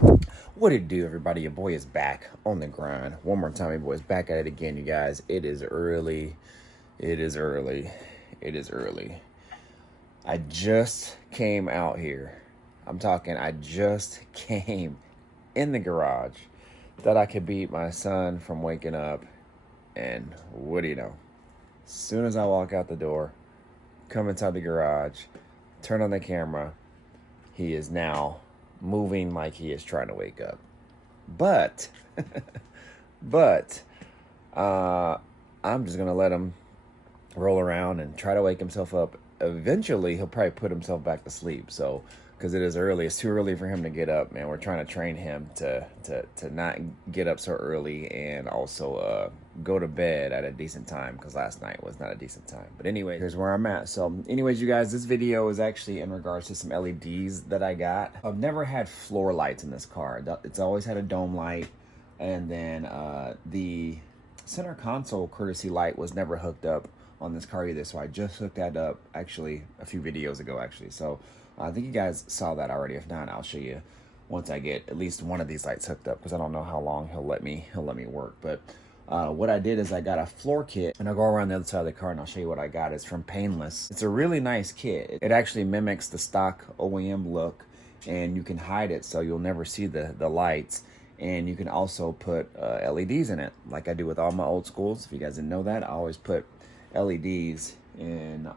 What it do, everybody? Your boy is back on the grind. One more time, your boy is back at it again, you guys. It is early. It is early. It is early. I just came out here. I just came in the garage. Thought I could beat my son from waking up. And what do you know? As soon as I walk out the door, come inside the garage, turn on the camera, he is now moving like he is trying to wake up. But, but, I'm just gonna let him roll around and try to wake himself up. Eventually, he'll probably put himself back to sleep. So, because it is early, it's too early for him to get up, man. We're trying to train him to not get up so early and also go to bed at a decent time, because last night was not a decent time. But anyway, here's where I'm at. So anyways, you guys, this video is actually in regards to some LEDs that I got. I've never had floor lights in this car. It's always had a dome light, and then the center console courtesy light was never hooked up on this car either, so I just hooked that up actually a few videos ago actually. So I think you guys saw that already. If not, I'll show you once I get at least one of these lights hooked up, because I don't know how long he'll let me work. But what I did is I got a floor kit, and I'll go around the other side of the car and I'll show you what I got. It's from Painless. It's a really nice kit. It actually mimics the stock OEM look, and you can hide it so you'll never see the lights. And you can also put LEDs in it, like I do with all my old schools. If you guys didn't know that, I always put LEDs in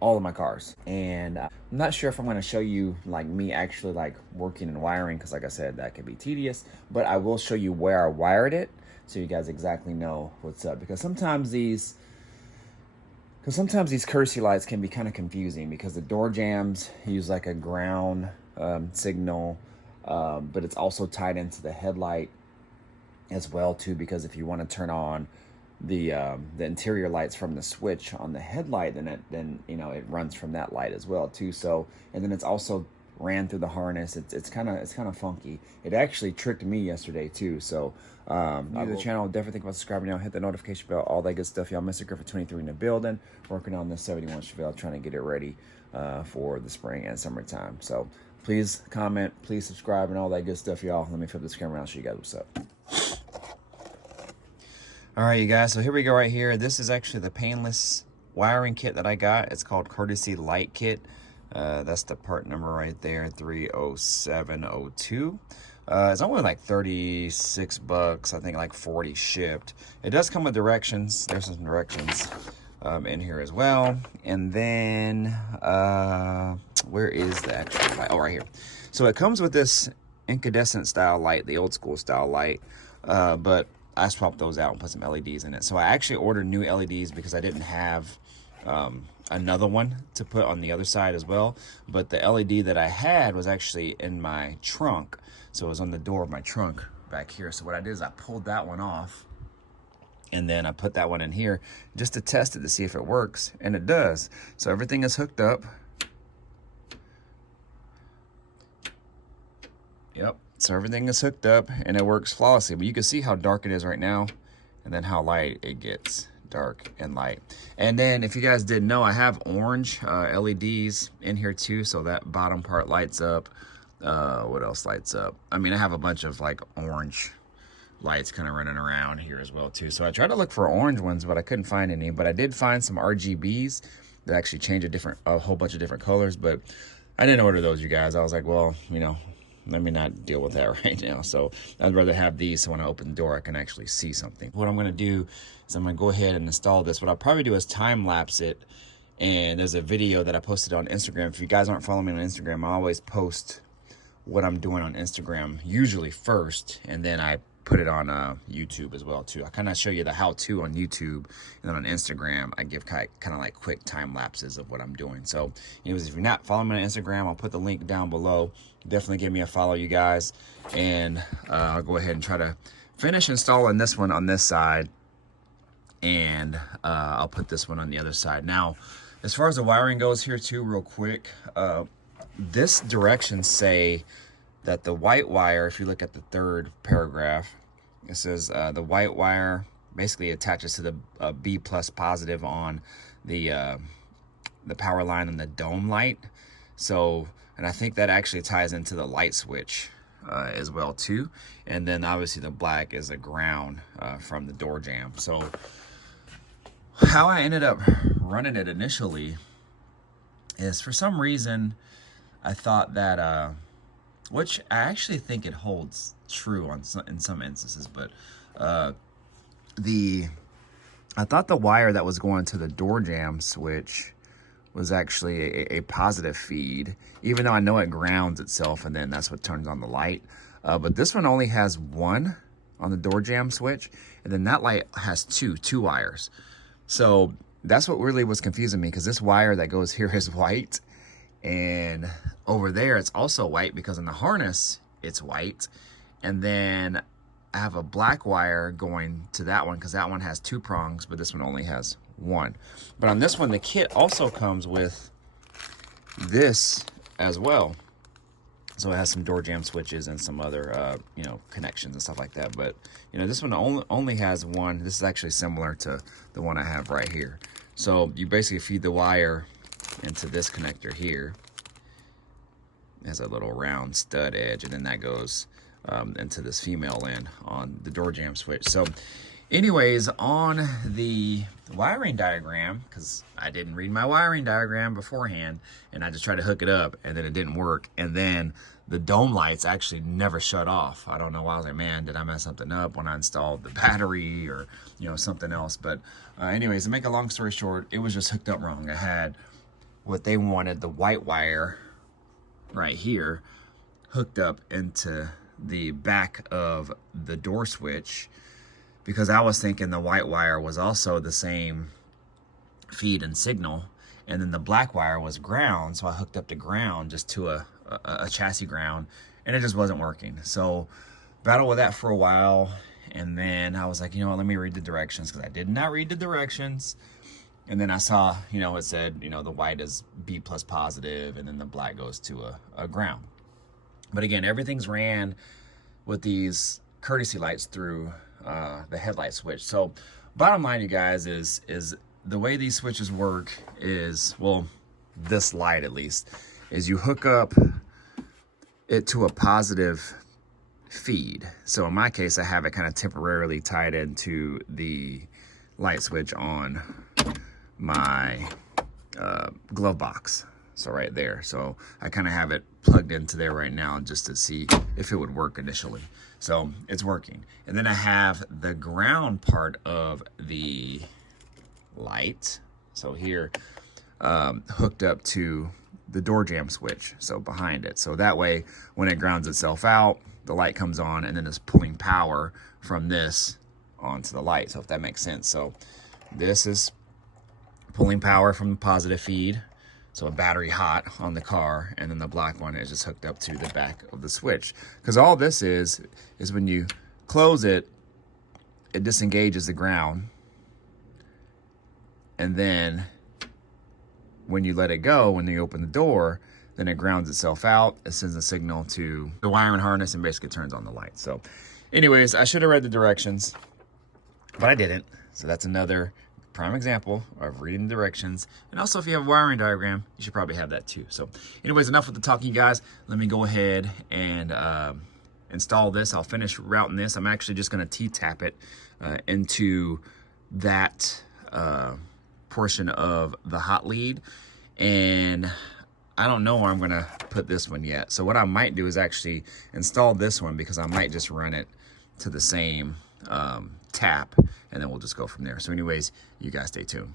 all of my cars. And I'm not sure if I'm going to show you like me actually like working and wiring, because like I said, that can be tedious, but I will show you where I wired it so you guys exactly know what's up. Because sometimes these courtesy lights can be kind of confusing, because the door jambs use like a ground signal, but it's also tied into the headlight as well too, because if you want to turn on the interior lights from the switch on the headlight, then you know it runs from that light as well too. So, and then it's also ran through the harness. It's kind of funky. It actually tricked me yesterday too. So new to the channel, definitely think about subscribing now, hit the notification bell, all that good stuff, y'all. Mr. Griffith 23 in the building, working on this 71 Chevelle, trying to get it ready for the spring and summertime. So please comment, please subscribe, and all that good stuff, y'all. Let me flip this camera around, show you guys what's up. All right, you guys, so here we go right here. This is actually the Painless wiring kit that I got. It's called Courtesy Light Kit. That's the part number right there, 30702. It's only like 36 bucks, I think like 40 shipped. It does come with directions. There's some directions in here as well. And then, where is the actual light? Oh, right here. So it comes with this incandescent style light, the old school style light, but I swapped those out and put some LEDs in it. So I actually ordered new LEDs because I didn't have another one to put on the other side as well. But the LED that I had was actually in my trunk. So it was on the door of my trunk back here. So what I did is I pulled that one off, and then I put that one in here just to test it to see if it works. And it does. So everything is hooked up. Yep. So everything is hooked up and it works flawlessly, but you can see how dark it is right now, and then how light it gets, dark and light. And then if you guys didn't know, I have orange LEDs in here too, so that bottom part lights up. What else lights up? I mean, I have a bunch of like orange lights kind of running around here as well too. So I tried to look for orange ones, but I couldn't find any. But I did find some RGBs that actually change a whole bunch of different colors, but I didn't order those, you guys. I was like, well, you know, let me not deal with that right now. So I'd rather have these, so when I open the door, I can actually see something. What I'm gonna do is I'm gonna go ahead and install this. What I'll probably do is time lapse it. And there's a video that I posted on Instagram. If you guys aren't following me on Instagram, I always post what I'm doing on Instagram, usually first, and then I put it on YouTube as well too. I kind of show you the how-to on YouTube, and then on Instagram I give kind of like quick time lapses of what I'm doing. So anyways, if you're not following me on Instagram, I'll put the link down below. Definitely give me a follow, you guys, and I'll go ahead and try to finish installing this one on this side, and I'll put this one on the other side. Now, as far as the wiring goes here too, real quick, this directions say that the white wire, if you look at the third paragraph, it says the white wire basically attaches to the B+ positive on the power line and the dome light. So, and I think that actually ties into the light switch as well too. And then obviously the black is a ground from the door jamb. So how I ended up running it initially is, for some reason, I thought that, which I actually think it holds true in some instances, but I thought the wire that was going to the door jamb switch was actually a positive feed, even though I know it grounds itself and then that's what turns on the light. But this one only has one on the door jamb switch, and then that light has two wires. So that's what really was confusing me, because this wire that goes here is white, and over there it's also white because in the harness it's white. And then I have a black wire going to that one because that one has 2 prongs, but this one only has 1. But on this one, the kit also comes with this as well. So it has some door jamb switches and some other, you know, connections and stuff like that. But, you know, this one only has 1. This is actually similar to the one I have right here. So you basically feed the wire into this connector here. It has a little round stud edge, and then that goes into this female end on the door jamb switch. So anyways, on the wiring diagram, because I didn't read my wiring diagram beforehand, and I just tried to hook it up, and then it didn't work. And then the dome lights actually never shut off. I don't know why. I was like, man, did I mess something up when I installed the battery or, you know, something else? But anyways, to make a long story short, it was just hooked up wrong. I had what they wanted, the white wire right here, hooked up into the back of the door switch, because I was thinking the white wire was also the same feed and signal, and then the black wire was ground, so I hooked up the ground just to a chassis ground, and it just wasn't working. So battled with that for a while, and then I was like, you know what, let me read the directions, because I did not read the directions. And then I saw, you know, it said, you know, the white is B+ positive, and then the black goes to a ground. But again, everything's ran with these courtesy lights through the headlight switch. So bottom line, you guys, is the way these switches work is, well, this light at least, is you hook up it to a positive feed. So in my case, I have it kind of temporarily tied into the light switch on my glove box. So right there. So I kind of have it plugged into there right now just to see if it would work initially. So it's working. And then I have the ground part of the light, so here, hooked up to the door jamb switch, so behind it. So that way, when it grounds itself out, the light comes on, and then it's pulling power from this onto the light. So if that makes sense. So this is pulling power from the positive feed, so a battery hot on the car, and then the black one is just hooked up to the back of the switch. Because all this is when you close it, it disengages the ground, and then when you let it go, when you open the door, then it grounds itself out. It sends a signal to the wiring harness and basically turns on the light. So anyways, I should have read the directions, but I didn't. So that's another prime example of reading the directions. And also, if you have a wiring diagram, you should probably have that too. So anyways, enough with the talking, you guys. Let me go ahead and install this. I'll finish routing this. I'm actually just going to T-tap it into that portion of the hot lead, and I don't know where I'm going to put this one yet. So what I might do is actually install this one, because I might just run it to the same tap, and then we'll just go from there. So anyways, you guys stay tuned.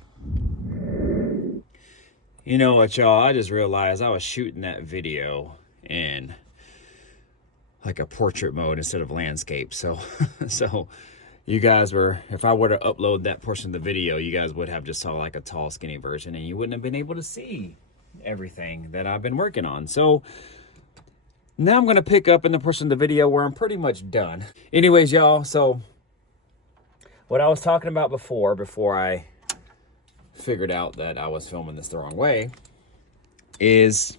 You know what, y'all, I just realized I was shooting that video in like a portrait mode instead of landscape. So you guys were, if I were to upload that portion of the video, you guys would have just saw like a tall, skinny version, and you wouldn't have been able to see everything that I've been working on. So now I'm going to pick up in the portion of the video where I'm pretty much done. Anyways, y'all, so what I was talking about before I figured out that I was filming this the wrong way, is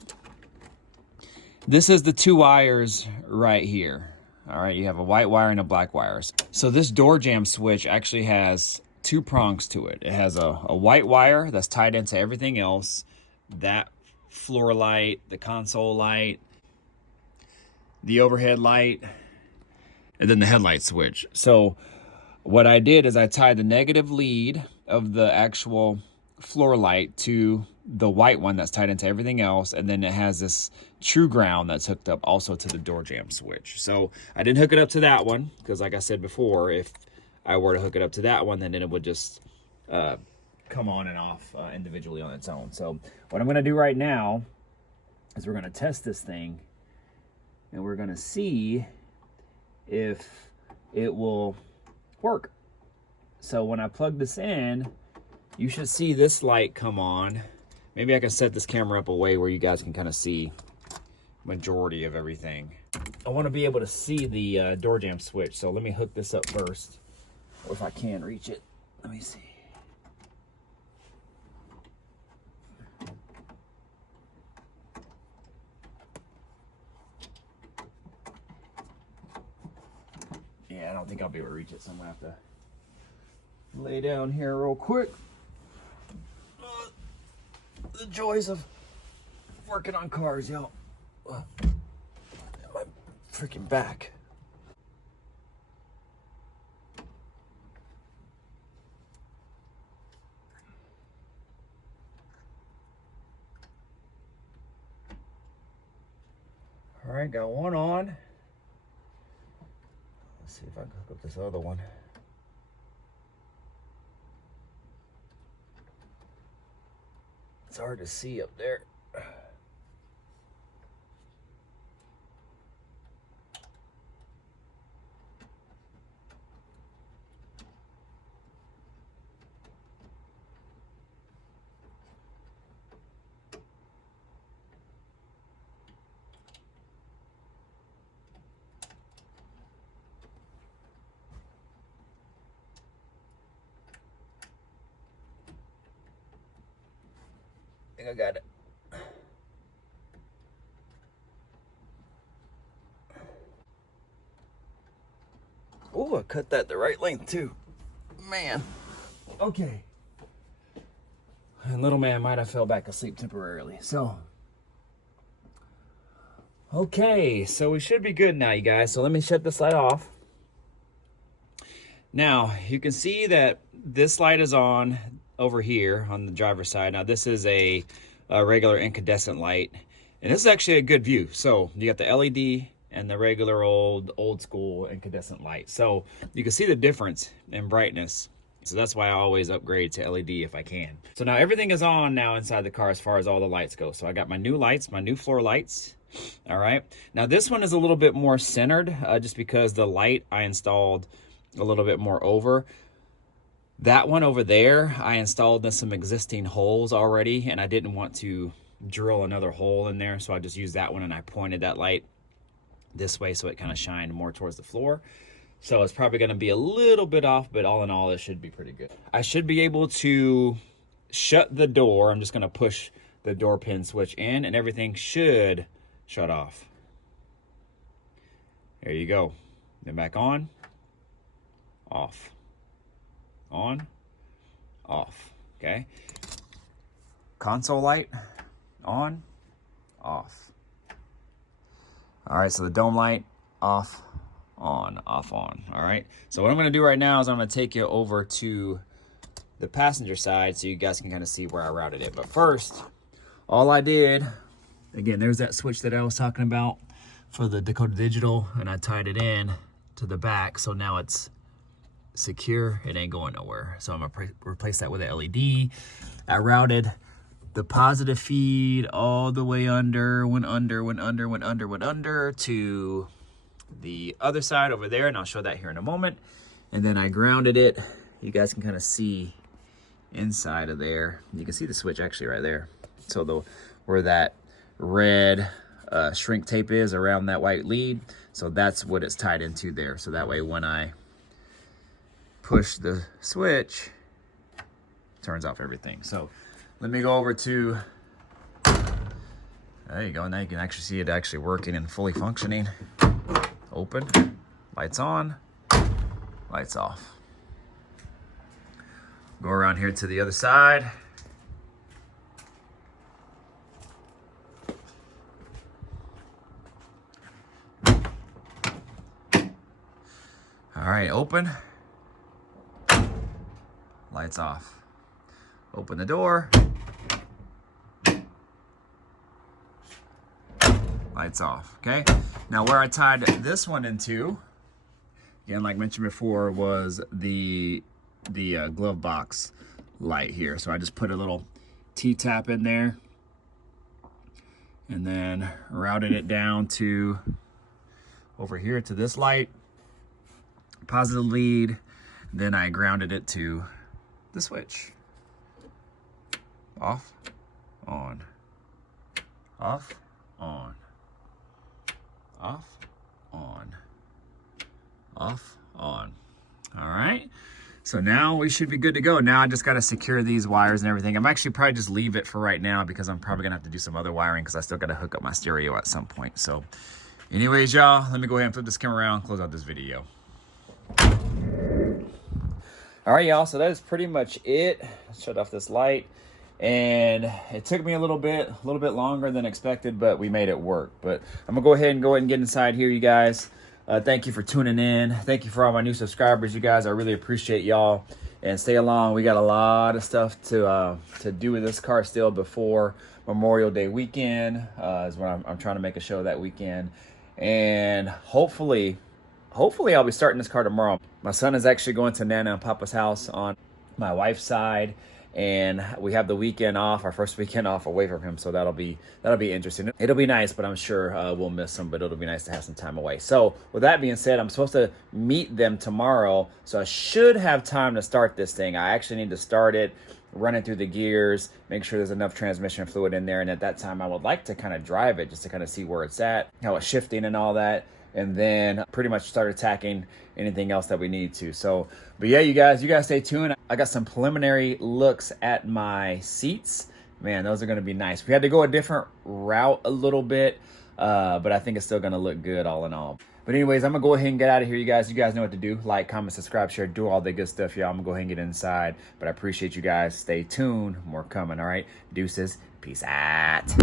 this is the 2 wires right here. All right, you have a white wire and a black wire. So this door jamb switch actually has 2 prongs to it. It has a white wire that's tied into everything else, that floor light, the console light. the overhead light, and then the headlight switch. So what I did is I tied the negative lead of the actual floor light to the white one that's tied into everything else, and then it has this true ground that's hooked up also to the door jamb switch. So I didn't hook it up to that one because, like I said before, if I were to hook it up to that one, then it would just come on and off individually on its own. So what I'm going to do right now is we're going to test this thing, and we're going to see if it will work. So when I plug this in, you should see this light come on. Maybe I can set this camera up a way where you guys can kind of see majority of everything. I want to be able to see the door jamb switch, so let me hook this up first, or if I can reach it. Let me see. Yeah, I don't think I'll be able to reach it, so I'm gonna have to lay down here real quick. The joys of working on cars, y'all. My freaking back. All right, got one on. Let's see if I can hook up this other one. It's hard to see up there. I think I got it. Oh, I cut that the right length too. Man. Okay. And little man might have fell back asleep temporarily. So, okay, so we should be good now, you guys. So let me shut this light off. Now, you can see that this light is on over here on the driver's side. Now, this is a regular incandescent light, and this is actually a good view. So you got the LED and the regular old school incandescent light. So you can see the difference in brightness. So that's why I always upgrade to LED if I can. So now everything is on now inside the car as far as all the lights go. So I got my new lights, my new floor lights. All right. Now this one is a little bit more centered just because the light I installed a little bit more over. That one over there, I installed in some existing holes already, and I didn't want to drill another hole in there, so I just used that one and I pointed that light this way so it kind of shined more towards the floor. So it's probably going to be a little bit off, but all in all, it should be pretty good. I should be able to shut the door. I'm just going to push the door pin switch in, and everything should shut off. There you go. Then back on, off. On, off, okay? Console light, on, off. All right, so the dome light, off, on, off, on, all right? So what I'm gonna do right now is I'm gonna take you over to the passenger side so you guys can kind of see where I routed it. But first, all I did, again, there's that switch that I was talking about for the Dakota Digital, and I tied it in to the back, so now it's secure. It ain't going nowhere. So I'm gonna replace that with an LED. I routed the positive feed all the way under, went under to the other side over there, and I'll show that here in a moment. And then I grounded it. You guys can kind of see inside of there. You can see the switch actually right there. So where that red shrink tape is around that white lead, so that's what it's tied into there. So that way when I push the switch, turns off everything. So let me go over to, there you go. Now you can actually see it actually working and fully functioning. Open, lights on, lights off. Go around here to the other side. All right, open. Lights off. Open the door. Lights off, okay? Now where I tied this one into, again, like mentioned before, was the glove box light here. So I just put a little T-tap in there and then routed it down to over here to this light, positive lead. Then I grounded it to the switch. Off, on, off, on, off, on, off, on. All right. So now we should be good to go. Now I just got to secure these wires and everything. I'm actually probably just leave it for right now because I'm probably gonna have to do some other wiring because I still got to hook up my stereo at some point. So anyways, y'all, let me go ahead and flip this camera around, close out this video. All right, y'all, so that is pretty much it. Let's shut off this light. And it took me a little bit longer than expected, but we made it work. But I'm gonna go ahead and get inside here, you guys. Thank you for tuning in. Thank you for all my new subscribers, you guys. I really appreciate y'all. And stay along. We got a lot of stuff to do with this car still before Memorial Day weekend. Is when I'm trying to make a show that weekend. And hopefully I'll be starting this car tomorrow. My son is actually going to Nana and Papa's house on my wife's side. And we have the weekend off, our first weekend off away from him, so that'll be interesting. It'll be nice, but I'm sure we'll miss him, but it'll be nice to have some time away. So with that being said, I'm supposed to meet them tomorrow, so I should have time to start this thing. I actually need to start it, run it through the gears, make sure there's enough transmission fluid in there, and at that time I would like to kind of drive it just to kind of see where it's at, how it's shifting and all that, and then pretty much start attacking anything else that we need to. So, but yeah, you guys stay tuned. I got some preliminary looks at my seats. Man, those are gonna be nice. We had to go a different route a little bit, but I think it's still gonna look good all in all. But anyways, I'm gonna go ahead and get out of here, you guys. You guys know what to do. Like, comment, subscribe, share, do all the good stuff, y'all. I'm gonna go ahead and get inside, but I appreciate you guys. Stay tuned, more coming, all right? Deuces, peace out.